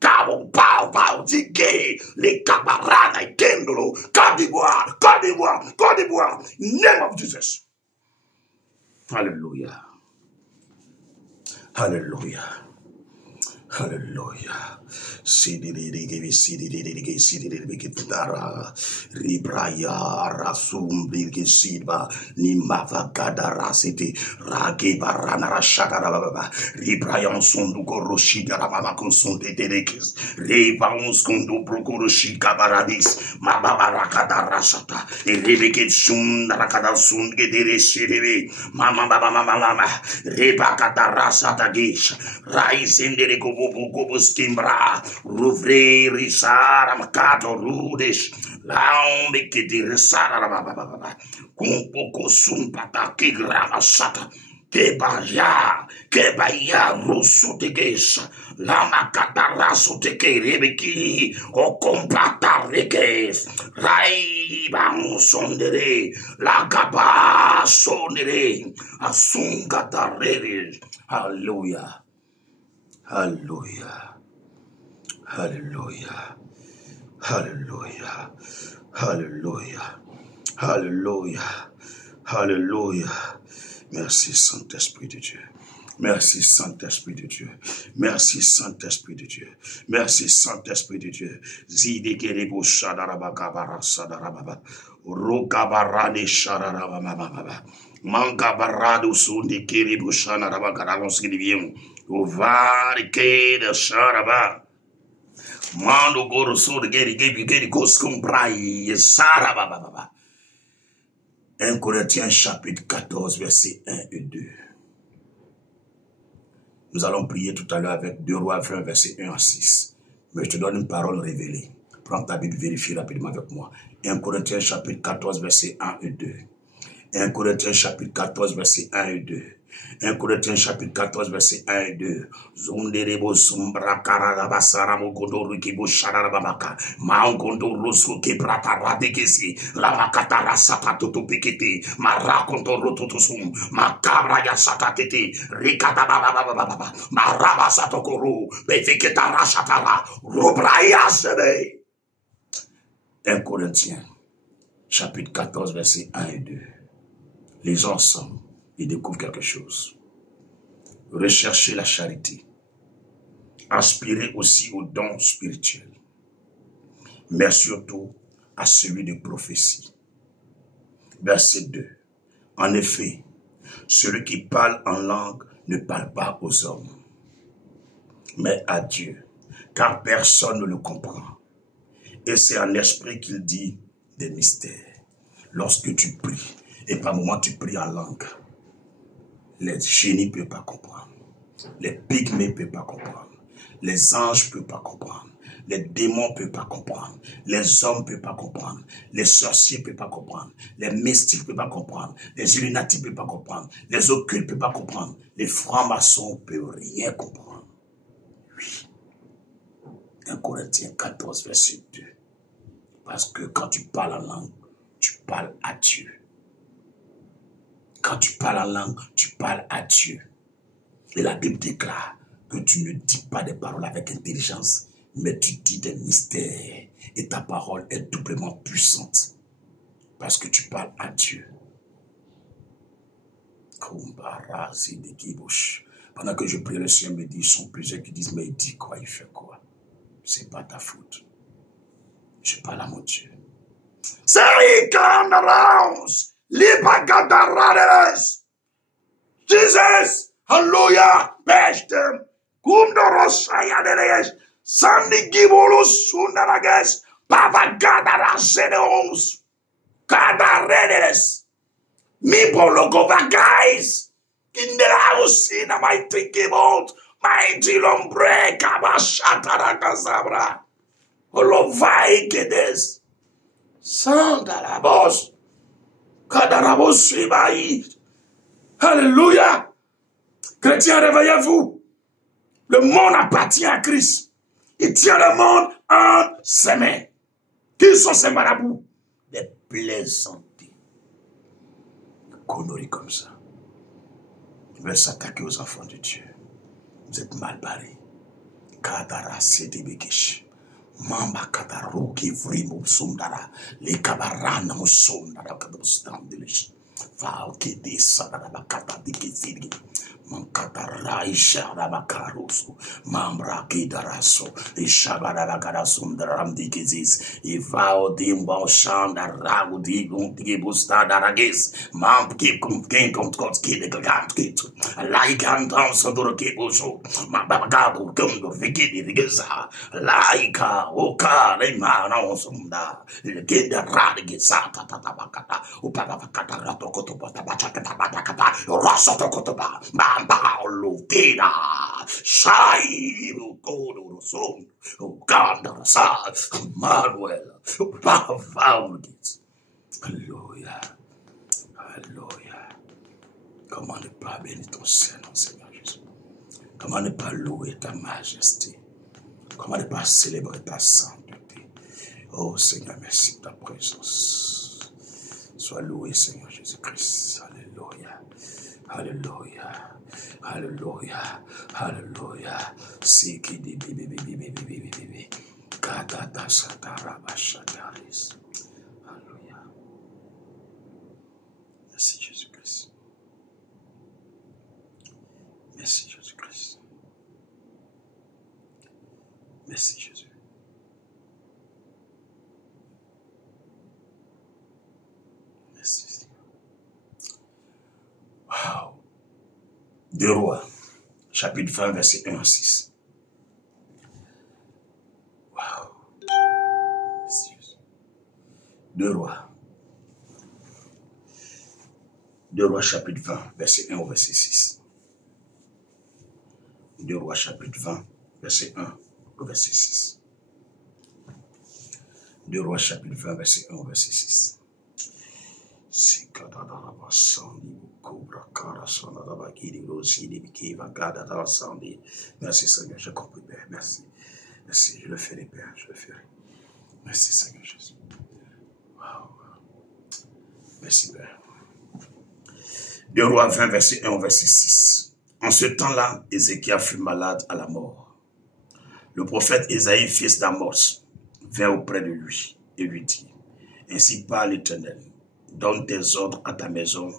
Cabo Pau Pau Tige, les camarades et Kendolo, Côte d'Ivoire, Côte d'Ivoire, Côte d'Ivoire, name of Jesus. Hallelujah. Hallelujah. Hallelujah. Ribraya rasum bilgi sidba nimava gadara siti ragi barana rashada baba ribrayan sondu koroshi garama konsonde derekis revans kondo prokoroshi kabaradis mababa kadara sata rebeke sun rakada sun gedere shirebe mama baba mama reba kadara sata gish raisendere gobo skimbra rouvre risara makato rudes laumbe que di risara baba com pouco sumpata que grava sata que baya russo te gueixa lama cataraço te querebe que o complata reques rai bam sondere la capa sondere asunga tarreres. Hallelujah. Hallelujah. Hallelujah. Hallelujah. Hallelujah. Hallelujah. Hallelujah. Merci Saint-Esprit de Dieu. Merci Saint-Esprit de Dieu. Merci Saint-Esprit de Dieu. Merci Saint-Esprit de Dieu. Zide kerebo shadarabakabara sadarababa. Rokabarane shadarababa. Mangabarado sunde kerebo shadarabakara lonskidivien. Ovari kede sharaba. Mando goro so de geri koskum brai sarababa. 1 Corinthiens chapitre 14 versets 1 et 2. Nous allons prier tout à l'heure avec 2 Rois 20 verset 1 à 6. Mais je te donne une parole révélée. Prends ta Bible, vérifie rapidement avec moi. 1 Corinthiens chapitre 14 verset 1 et 2. 1 Corinthiens chapitre 14 verset 1 et 2. 1 Corinthiens chapitre 14 verset 1 et 2. Zonderebo sombra karaba saramo gondoro kibo sharabaka. Mangondo rosko kebrata radekesi. La makatara sapatoto pikete. Marakondo rototosum. Makabra ya satatete. Rikata baba. Maraba satokoro. Befiketa rashatara. Robraya sebe. 1 Corinthiens chapitre 14 verset 1 et 2. Lisons ensemble. Il découvre quelque chose. Recherchez la charité. Aspirez aussi aux dons spirituels. Mais surtout à celui de prophétie. Verset 2. En effet, celui qui parle en langue ne parle pas aux hommes, mais à Dieu, car personne ne le comprend. Et c'est en esprit qu'il dit des mystères. Lorsque tu pries, et par moment tu pries en langue, les génies ne peuvent pas comprendre. Les pygmées ne peuvent pas comprendre. Les anges ne peuvent pas comprendre. Les démons ne peuvent pas comprendre. Les hommes ne peuvent pas comprendre. Les sorciers ne peuvent pas comprendre. Les mystiques ne peuvent pas comprendre. Les illuminatis ne peuvent pas comprendre. Les occultes ne peuvent pas comprendre. Les francs-maçons ne peuvent rien comprendre. Oui. 1 Corinthiens 14, verset 2. Parce que quand tu parles en langue, tu parles à Dieu. Quand tu parles en langue, tu parles à Dieu. Et la Bible déclare que tu ne dis pas des paroles avec intelligence, mais tu dis des mystères. Et ta parole est doublement puissante. Parce que tu parles à Dieu. Pendant que je prie, le Seigneur me dit, ils sont plusieurs qui disent, mais il dit quoi, il fait quoi? C'est pas ta faute. Je parle à mon Dieu. C'est Jesus, hallelujah, best them. Kumdorosaya deles, Sandi Gibolus Sundarages, Papa Gadara Zeneos, Gadaredes, Mipologova guys, in the house in a mighty keyboard, Maïdi l'ombre, kabashataragazabra. Olovai kedes. Sandalabos. Kadarabos shibaï. Alléluia. Chrétiens, réveillez-vous. Le monde appartient à Christ. Il tient le monde en ses mains. Qui sont ces marabouts? Des plaisantés. Des conneries comme ça. Ils veulent s'attaquer aux enfants de Dieu. Vous êtes mal barrés. Kadara sedebekesh. Mamba kadaru ki vrimu sundara. Les kabarana musundara kadabustandelish. Va ki desara bakata dikizigi. Mankatara ishara bakarusu. Mambra kidaraso. Ishabara bakarasundram dikizis. Ivao dimbo shanda ragu dibusta daragis. Mamp ki kumken komtkot ki de gant kitu. Laikan dansandoro ki bujo. Mabagabu gundo vikidi rigeza. Laika oka lemana osunda. Legenda radigisa tatabakata. Upabakata ratokotobata bachakata batakata. Rasotokotoba. Mamba lutida. Shai ukodo son. Uganda sa. Manuel. Pavaudis. Alléluia. Alléluia. Comment ne pas bénir ton Seigneur, Seigneur Jésus? Comment ne pas louer ta majesté? Comment ne pas célébrer ta sainteté? Oh Seigneur, merci de ta présence. Sois loué, Seigneur Jésus-Christ. Alléluia. Alléluia. Alléluia. Alléluia. C'est qui dit bibi. Kadata satarabashataris. Alléluia. Merci Jésus-Christ. Merci Jésus-Christ. Merci Jésus. Merci Seigneur. Wow. 2 Rois, chapitre 20, verset 1 à 6. Wow. Merci Jésus. 2 Rois. 2 Rois, chapitre 20, verset 1 au verset 6. 2 Rois, chapitre 20, verset 1 au verset 6. 2 Rois, chapitre 20, verset 1 au verset 6. Merci Seigneur, j'ai compris, Père. Merci. Merci, je le ferai, Père, je le ferai. Merci Seigneur Jésus. Wow. Merci, Père. 2 Rois 20, verset 1 au verset 6. En ce temps-là, Ézéchias fut malade à la mort. Le prophète Ésaïe, fils d'Amos, vint auprès de lui et lui dit: Ainsi parle l'Éternel, donne tes ordres à ta maison,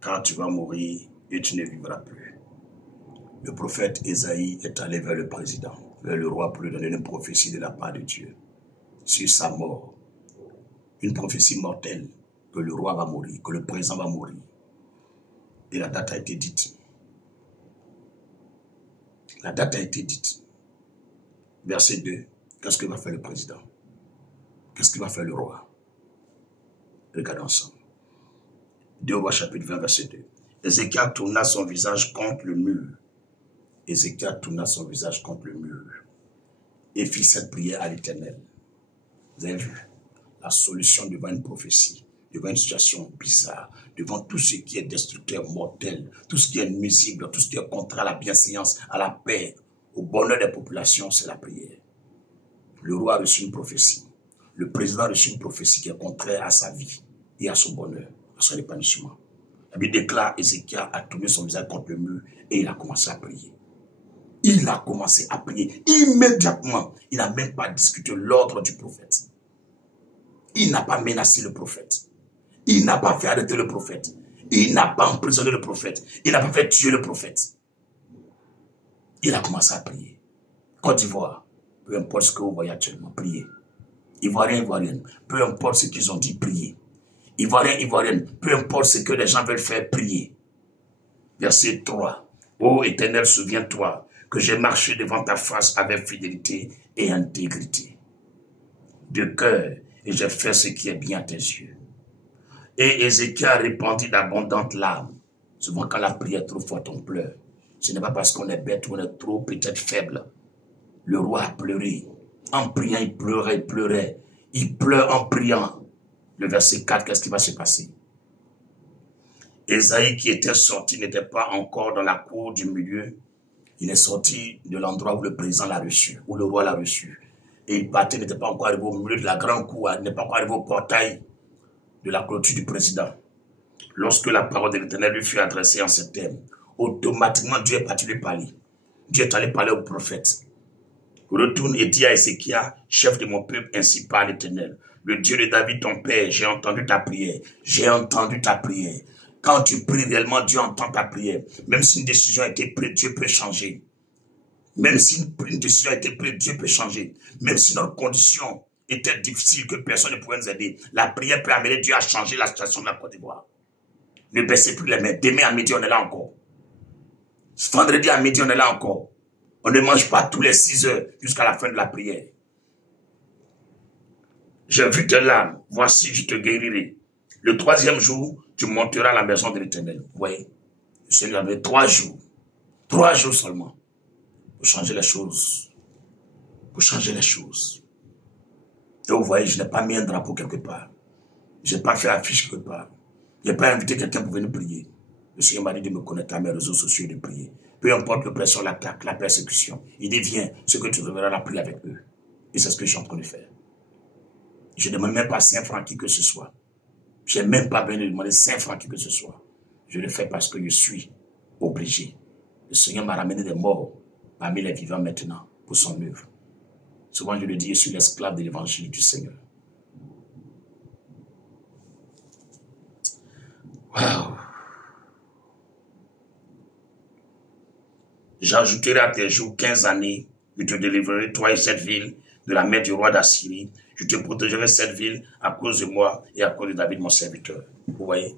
car tu vas mourir et tu ne vivras plus. Le prophète Ésaïe est allé vers le président, vers le roi, pour lui donner une prophétie de la part de Dieu sur sa mort. Une prophétie mortelle, que le roi va mourir, que le président va mourir. Et la date a été dite. La date a été dite. Verset 2. Qu'est-ce que va faire le président? Qu'est-ce que va faire le roi? Regardons ensemble. 2 Rois chapitre 20, verset 2. Ézéchias tourna son visage contre le mur. Ézéchias tourna son visage contre le mur et fit cette prière à l'Éternel. Vous avez vu la solution devant une prophétie, devant une situation bizarre, devant tout ce qui est destructeur, mortel, tout ce qui est nuisible, tout ce qui est contraire à la bienséance, à la paix, au bonheur des populations, c'est la prière. Le roi a reçu une prophétie. Le président a reçu une prophétie qui est contraire à sa vie et à son bonheur, à son épanouissement. La Bible déclare: Ézéchias a tourné son visage contre le mur et il a commencé à prier. Il a commencé à prier immédiatement. Il n'a même pas discuté l'ordre du prophète. Il n'a pas menacé le prophète. Il n'a pas fait arrêter le prophète. Il n'a pas emprisonné le prophète. Il n'a pas fait tuer le prophète. Il a commencé à prier. Côte d'Ivoire, peu importe ce que vous voyez actuellement, priez. Ivoiriens, Ivoiriennes, peu importe ce qu'ils ont dit, priez. Ivoiriens, Ivoiriennes, peu importe ce que les gens veulent faire, priez. Verset 3. Ô Éternel, souviens-toi que j'ai marché devant ta face avec fidélité et intégrité de cœur, et j'ai fait ce qui est bien à tes yeux. Et Ézéchias répandit d'abondantes larmes. Souvent quand la prière est trop forte, on pleure. Ce n'est pas parce qu'on est bête ou on est trop peut-être faible. Le roi a pleuré. En priant, il pleurait, il pleurait. Il pleure en priant. Le verset 4, qu'est-ce qui va se passer? Ésaïe qui était sorti n'était pas encore dans la cour du milieu. Il est sorti de l'endroit où le président l'a reçu, où le roi l'a reçu. Et il partait, n'était pas encore arrivé au milieu de la grande cour, il n'est pas encore arrivé au portail de la clôture du président. Lorsque la parole de l'Éternel lui fut adressée en ces termes, automatiquement Dieu est parti lui parler. Dieu est allé parler au prophète. Retourne et dis à Ézéchias, chef de mon peuple, ainsi par l'Éternel. Le Dieu de David, ton père, j'ai entendu ta prière. J'ai entendu ta prière. Quand tu pries réellement, Dieu entend ta prière. Même si une décision a été prise, Dieu peut changer. Même si une décision a été prise, Dieu peut changer. Même si notre condition était difficile, que personne ne pouvait nous aider, la prière peut amener Dieu à changer la situation de la Côte d'Ivoire. Ne baissez plus les mains. Demain à midi, on est là encore. Vendredi à midi, on est là encore. On ne mange pas tous les 6 heures jusqu'à la fin de la prière. J'ai vu tes larmes, voici, je te guérirai. Le 3e jour, tu monteras à la maison de l'Éternel. Vous voyez, le Seigneur avait 3 jours. 3 jours seulement. Pour changer les choses. Pour changer les choses. Et vous voyez, je n'ai pas mis un drapeau quelque part. Je n'ai pas fait affiche quelque part. Je n'ai pas invité quelqu'un pour venir prier. Le Seigneur m'a dit de me connecter à mes réseaux sociaux et de prier. Peu importe l'oppression, l'attaque, la persécution. Il dit, viens, ce que tu verras, la prier avec eux. Et c'est ce que je suis en train de faire. Je ne demande même pas 5 francs qui que ce soit. Je n'ai même pas besoin de demander 5 francs qui que ce soit. Je le fais parce que je suis obligé. Le Seigneur m'a ramené des morts parmi les vivants maintenant pour son œuvre. Souvent je le dis, je suis l'esclave de l'évangile du Seigneur. Waouh! J'ajouterai à tes jours 15 années, je te délivrerai, toi et cette ville, de la main du roi d'Assyrie. Je te protégerai cette ville à cause de moi et à cause de David, mon serviteur. Vous voyez?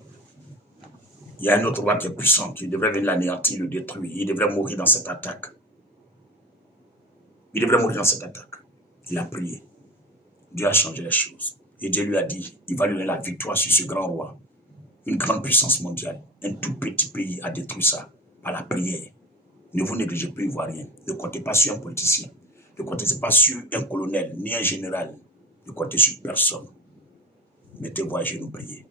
Il y a un autre roi qui est puissant, qui devrait venir l'anéantir, le détruire. Il devrait mourir dans cette attaque. Il devrait mourir dans cette attaque. Il a prié. Dieu a changé les choses. Et Dieu lui a dit, il va lui donner la victoire sur ce grand roi. Une grande puissance mondiale. Un tout petit pays a détruit ça par la prière. Ne vous négligez plus, Ivoiriens. Ne comptez pas sur un politicien. Ne comptez pas sur un colonel, ni un général. Ne comptez sur personne. Mettez-vous à genoux, priez.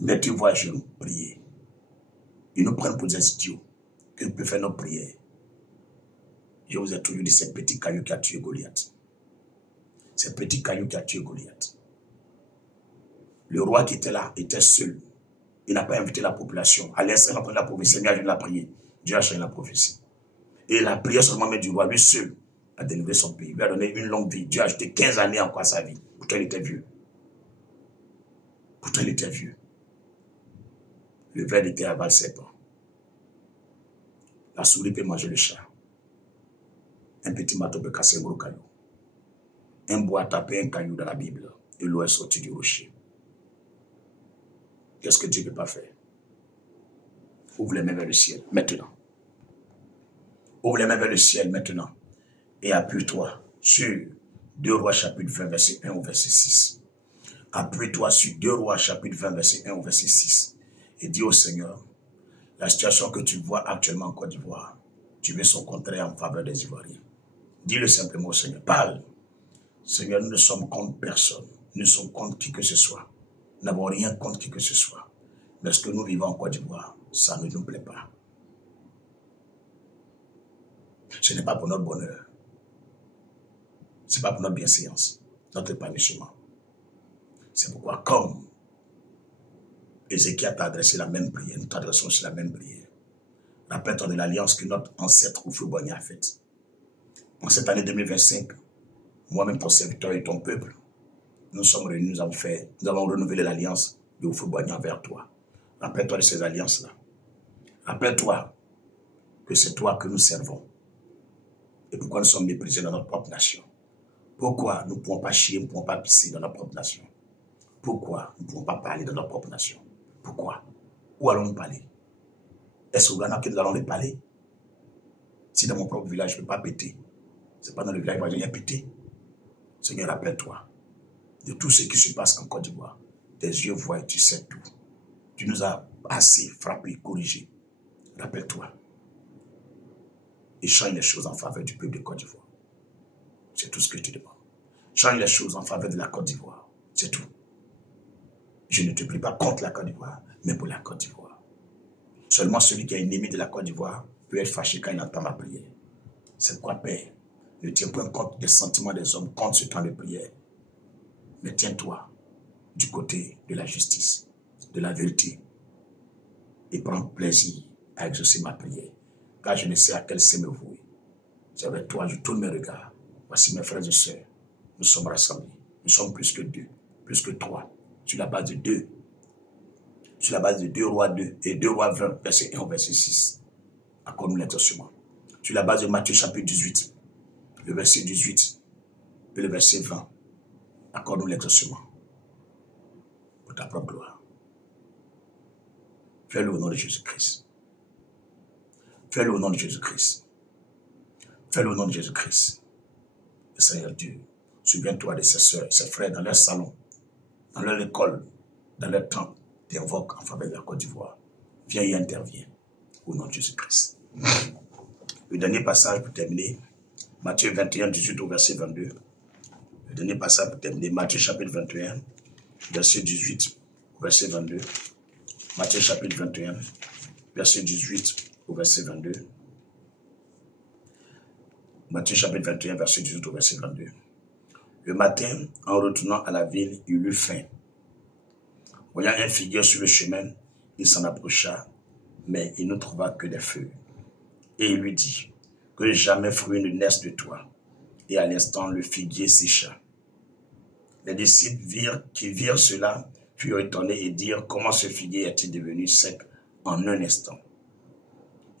Mettez-vous à genoux, priez. Ils nous prennent pour des idiots. Que peut faire nos prières. Je vous ai toujours dit, c'est petit caillou qui a tué Goliath. C'est petit caillou qui a tué Goliath. Le roi qui était là était seul. Il n'a pas invité la population. À l'instant, après la prophétie, Seigneur, je l'ai prié. Dieu a changé la prophétie. Et la prière seulement du roi, lui seul, a délivré son pays. Il lui a donné une longue vie. Dieu a ajouté 15 années encore à sa vie. Pourtant, il était vieux. Pourtant, il était vieux. Le ver était avale serpent. La souris peut manger le chat. Un petit bateau peut casser un gros caillou. Un bois a tapé un caillou dans la Bible. Et l'eau est sortie du rocher. Qu'est-ce que Dieu ne peut pas faire? Ouvre les mains vers le ciel, maintenant. Ouvre les mains vers le ciel, maintenant. Et appuie-toi sur 2 Rois chapitre 20, verset 1 au verset 6. Appuie-toi sur 2 Rois chapitre 20, verset 1 au verset 6. Et dis au Seigneur, la situation que tu vois actuellement en Côte d'Ivoire, tu veux son contraire en faveur des Ivoiriens. Dis-le simplement au Seigneur. Parle. Seigneur, nous ne sommes contre personne. Nous sommes contre qui que ce soit. Nous n'avons rien contre qui que ce soit. Mais ce que nous vivons en Côte d'Ivoire, ça ne nous plaît pas. Ce n'est pas pour notre bonheur. Ce n'est pas pour notre bienséance, notre épanouissement. C'est pourquoi, comme Ézéchias t'a adressé la même prière, nous t'adressons aussi la même prière. Rappelle-toi de l'alliance que notre ancêtre Houphouët-Boigny a faite. En cette année 2025, moi-même, ton serviteur et ton peuple, nous sommes réunis, nous avons renouvelé l'alliance de Houphouët-Boigny envers toi. Rappelle-toi de ces alliances-là. Rappelle-toi que c'est toi que nous servons. Et pourquoi nous sommes méprisés dans notre propre nation? Pourquoi nous ne pouvons pas chier, nous ne pouvons pas pisser dans notre propre nation? Pourquoi nous ne pouvons pas parler dans notre propre nation? Pourquoi? Où allons-nous parler? Est-ce au Ghana que nous allons les parler? Si dans mon propre village, je ne peux pas péter, ce n'est pas dans le village voisin qu'il y a pété. Seigneur, rappelle-toi de tout ce qui se passe en Côte d'Ivoire. Tes yeux voient et tu sais tout. Tu nous as assez frappés, corrigés. Rappelle-toi. et change les choses en faveur du peuple de Côte d'Ivoire. C'est tout ce que je te demande. Change les choses en faveur de la Côte d'Ivoire. C'est tout. Je ne te prie pas contre la Côte d'Ivoire, mais pour la Côte d'Ivoire. Seulement celui qui est ennemi de la Côte d'Ivoire peut être fâché quand il entend ma prière. C'est quoi, Père? Ne tiens point compte des sentiments des hommes contre ce temps de prière. Mais tiens-toi du côté de la justice, de la vérité, et prends plaisir à exaucer ma prière, car je ne sais à quel sein me vouer. C'est avec toi, je tourne mes regards. Voici mes frères et sœurs, nous sommes rassemblés. Nous sommes plus que 2, plus que 3, sur la base de 2. Sur la base de 2 Rois 2 et 2 Rois 20, verset 1 au verset 6. Accorde-nous l'exaucement. Sur la base de Matthieu chapitre 18, le verset 18 et le verset 20. Accorde-nous l'exaucement. Pour ta propre gloire. Fais-le au nom de Jésus-Christ. Fais-le au nom de Jésus-Christ. Fais-le au nom de Jésus-Christ. Le Seigneur Dieu, souviens-toi de ses soeurs et ses frères dans leur salon, dans leur école, dans leur temple, t'invoque en faveur de la Côte d'Ivoire. Viens et interviens au nom de Jésus-Christ. Le dernier passage pour terminer, Matthieu 21, 18 au verset 22. Le dernier passage pour terminer, Matthieu chapitre 21, verset 18 au verset 22. Matthieu chapitre 21, verset 18 au verset 22. Matthieu chapitre 21, verset 18 au verset 22. Le matin, en retournant à la ville, il eut faim. Voyant un figuier sur le chemin, il s'en approcha, mais il ne trouva que des feuilles. Et il lui dit, que jamais fruit ne naisse de toi. Et à l'instant, le figuier sécha. Les disciples qui virent cela furent étonnés et dirent, comment ce figuier est-il devenu sec en un instant?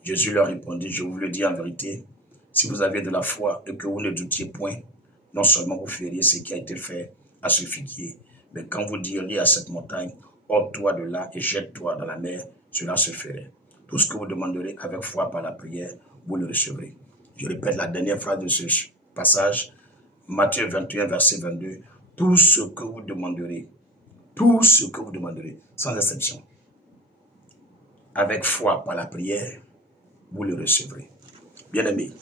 Jésus leur répondit, je vous le dis en vérité, si vous aviez de la foi et que vous ne doutiez point, non seulement vous feriez ce qui a été fait à ce figuier, mais quand vous diriez à cette montagne, ôte-toi de là et jette-toi dans la mer, cela se ferait. Tout ce que vous demanderez avec foi par la prière, vous le recevrez. Je répète la dernière phrase de ce passage, Matthieu 21, verset 22. Tout ce que vous demanderez, sans exception, avec foi par la prière, vous le recevrez. Bien-aimés,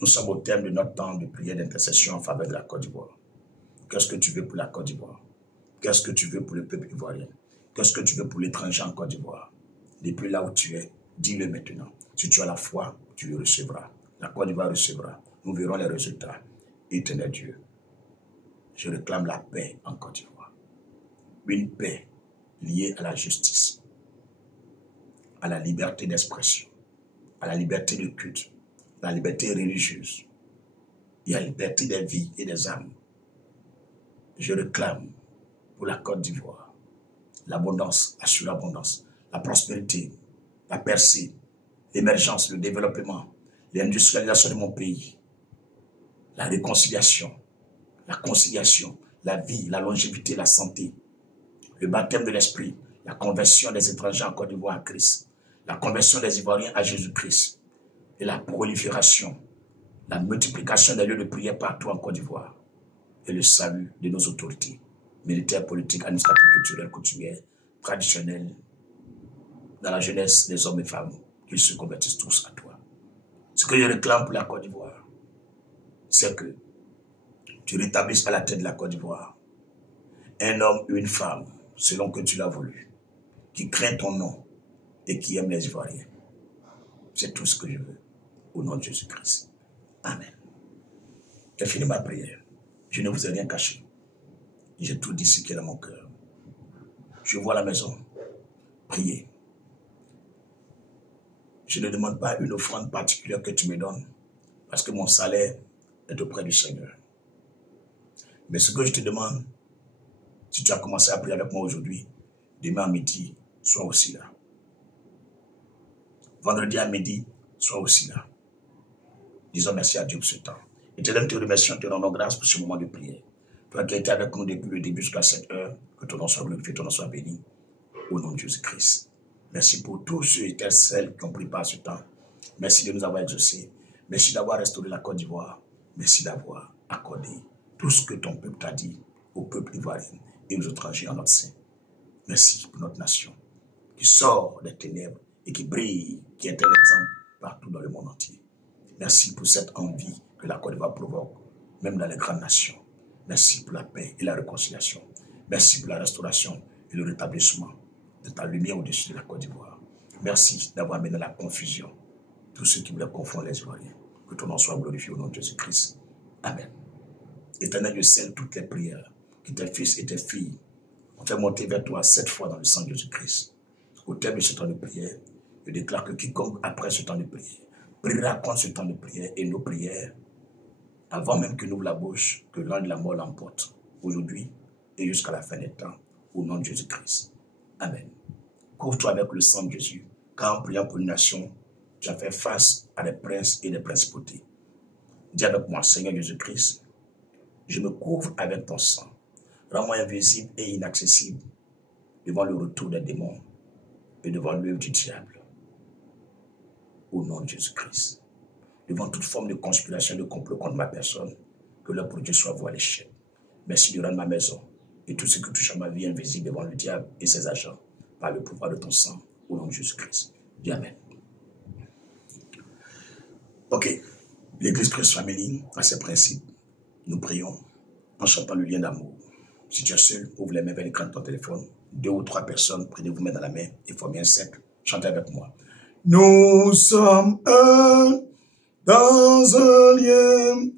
nous sommes au terme de notre temps de prière d'intercession en faveur de la Côte d'Ivoire. Qu'est-ce que tu veux pour la Côte d'Ivoire? Qu'est-ce que tu veux pour le peuple ivoirien? Qu'est-ce que tu veux pour l'étranger en Côte d'Ivoire? Depuis là où tu es, dis-le maintenant. Si tu as la foi, tu le recevras. La Côte d'Ivoire recevra. Nous verrons les résultats. Éternel Dieu, je réclame la paix en Côte d'Ivoire. Une paix liée à la justice, à la liberté d'expression, à la liberté de culte, à la liberté religieuse et à la liberté des vies et des âmes. Je réclame pour la Côte d'Ivoire l'abondance, la surabondance, la prospérité, la percée, l'émergence, le développement, l'industrialisation de mon pays, la réconciliation, la conciliation, la vie, la longévité, la santé, le baptême de l'esprit, la conversion des étrangers en Côte d'Ivoire à Christ, la conversion des Ivoiriens à Jésus-Christ et la prolifération, la multiplication des lieux de prière partout en Côte d'Ivoire et le salut de nos autorités, militaires, politiques, administratives, culturelles, coutumières, traditionnelles, dans la jeunesse des hommes et femmes, qu'ils se convertissent tous à toi. Ce que je réclame pour la Côte d'Ivoire, c'est que tu rétablisses à la tête de la Côte d'Ivoire un homme ou une femme, selon que tu l'as voulu, qui craint ton nom et qui aime les Ivoiriens. C'est tout ce que je veux, au nom de Jésus-Christ. Amen. J'ai fini ma prière. Je ne vous ai rien caché. J'ai tout dit ce qui est dans mon cœur. Je vois la maison. Priez. Je ne demande pas une offrande particulière que tu me donnes, parce que mon salaire est auprès du Seigneur. Mais ce que je te demande, si tu as commencé à prier avec moi aujourd'hui, demain à midi, sois aussi là. Vendredi à midi, sois aussi là. Disons merci à Dieu pour ce temps. Et te donne tes remercions, te rendons grâce pour ce moment de prière. Toi qui as été avec nous depuis le début jusqu'à cette heure, que ton nom soit glorifié, ton nom soit béni. Au nom de Jésus-Christ. Merci pour tous ceux et celles qui ont pris part à ce temps. Merci de nous avoir exaucés. Merci d'avoir restauré la Côte d'Ivoire. Merci d'avoir accordé tout ce que ton peuple t'a dit au peuple ivoirien et aux étrangers en notre sein. Merci pour notre nation qui sort des ténèbres et qui brille, qui est un exemple partout dans le monde entier. Merci pour cette envie que la Côte d'Ivoire provoque, même dans les grandes nations. Merci pour la paix et la réconciliation. Merci pour la restauration et le rétablissement de ta lumière au-dessus de la Côte d'Ivoire. Merci d'avoir amené la confusion tous ceux qui voulaient confondre les Ivoiriens. Que ton nom soit glorifié au nom de Jésus-Christ. Amen. Éternel, je scelle toutes les prières que tes fils et tes filles ont fait monter vers toi 7 fois dans le sang de Jésus-Christ. Au terme de ce temps de prière, je déclare que quiconque après ce temps de prière priera contre ce temps de prière et nos prières, avant même que nous la bouche, que l'ange de la mort l'emporte, aujourd'hui et jusqu'à la fin des temps, au nom de Jésus-Christ. Amen. Couvre-toi avec le sang de Jésus, car en priant pour une nation, tu as fait face à des princes et des principautés. Dis avec moi, Seigneur Jésus-Christ, je me couvre avec ton sang. Rends-moi invisible et inaccessible devant le retour des démons et devant l'œuvre du diable. Au nom de Jésus-Christ. Devant toute forme de conspiration et de complot contre ma personne, que leur projet soit voué à l'échec. Merci de rendre ma maison et tout ce qui touche à ma vie invisible devant le diable et ses agents, par le pouvoir de ton sang, au nom de Jésus-Christ. Dis Amen. Ok, l'Église Christ Family a ses principes. Nous prions en chantant le lien d'amour. Si tu es seul, ouvre les mains vers l'écran de ton téléphone. 2 ou 3 personnes, prenez vos mains dans la main et formez un cercle. Chantez avec moi. Nous sommes un dans un lien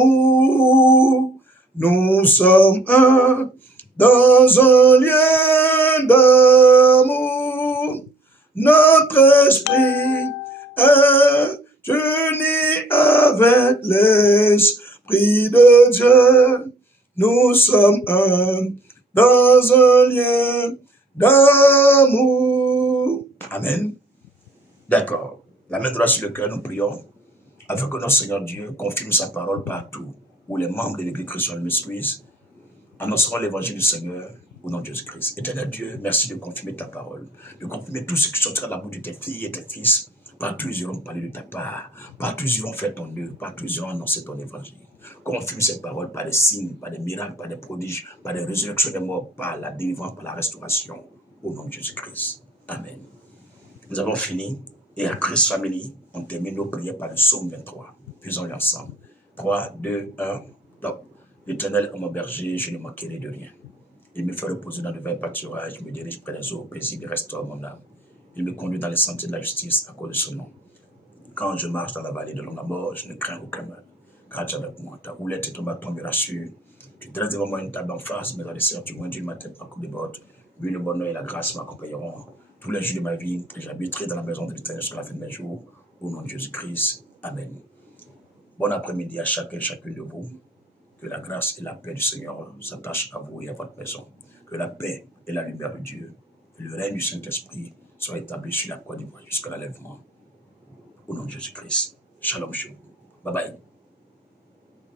d'amour. Nous sommes un dans un lien d'amour. Notre esprit est uni avec l'Esprit de Dieu. Nous sommes un dans un lien d'amour. Amen. D'accord. La main droite sur le cœur, nous prions afin que notre Seigneur Dieu confirme sa parole partout où les membres de l'Église Christian Ministries annonceront l'évangile du Seigneur au nom de Jésus-Christ. Éternel Dieu, merci de confirmer ta parole, de confirmer tout ce qui sortira de la bouche de tes filles et tes fils. Partout ils iront parler de ta part, partout ils iront faire ton œuvre, partout ils iront annoncer ton évangile. Confirme cette parole par des signes, par des miracles, par des prodiges, par des résurrections des morts, par la délivrance, par la restauration au nom de Jésus-Christ. Amen. Nous avons fini. Et à Christ Family, on termine nos prières par le psaume 23. Faisons-le ensemble. 3, 2, 1, top. L'Éternel est mon berger, je ne manquerai de rien. Il me fait reposer dans de verts pâturages, il me dirige près des eaux paisibles et restaure mon âme. Il me conduit dans les sentiers de la justice à cause de son nom. Quand je marche dans la vallée de l'ombre de la mort, je ne crains aucun mal. Car tu es avec moi, ta houlette et ton bâton me rassurent. Tu dresses devant moi une table en face, mais dans les serres, tu oindis ma tête en coupe de bottes. Oui, le bonheur et la grâce m'accompagneront tous les jours de ma vie, et j'habiterai dans la maison de l'Éternel jusqu'à la fin de mes jours, au nom de Jésus-Christ. Amen. Bon après-midi à chacun et chacune de vous. Que la grâce et la paix du Seigneur s'attachent à vous et à votre maison. Que la paix et la lumière de Dieu et le règne du Saint-Esprit soient établis sur la Côte d'Ivoire jusqu'à l'enlèvement. Au nom de Jésus-Christ. Shalom, shalom. Bye bye.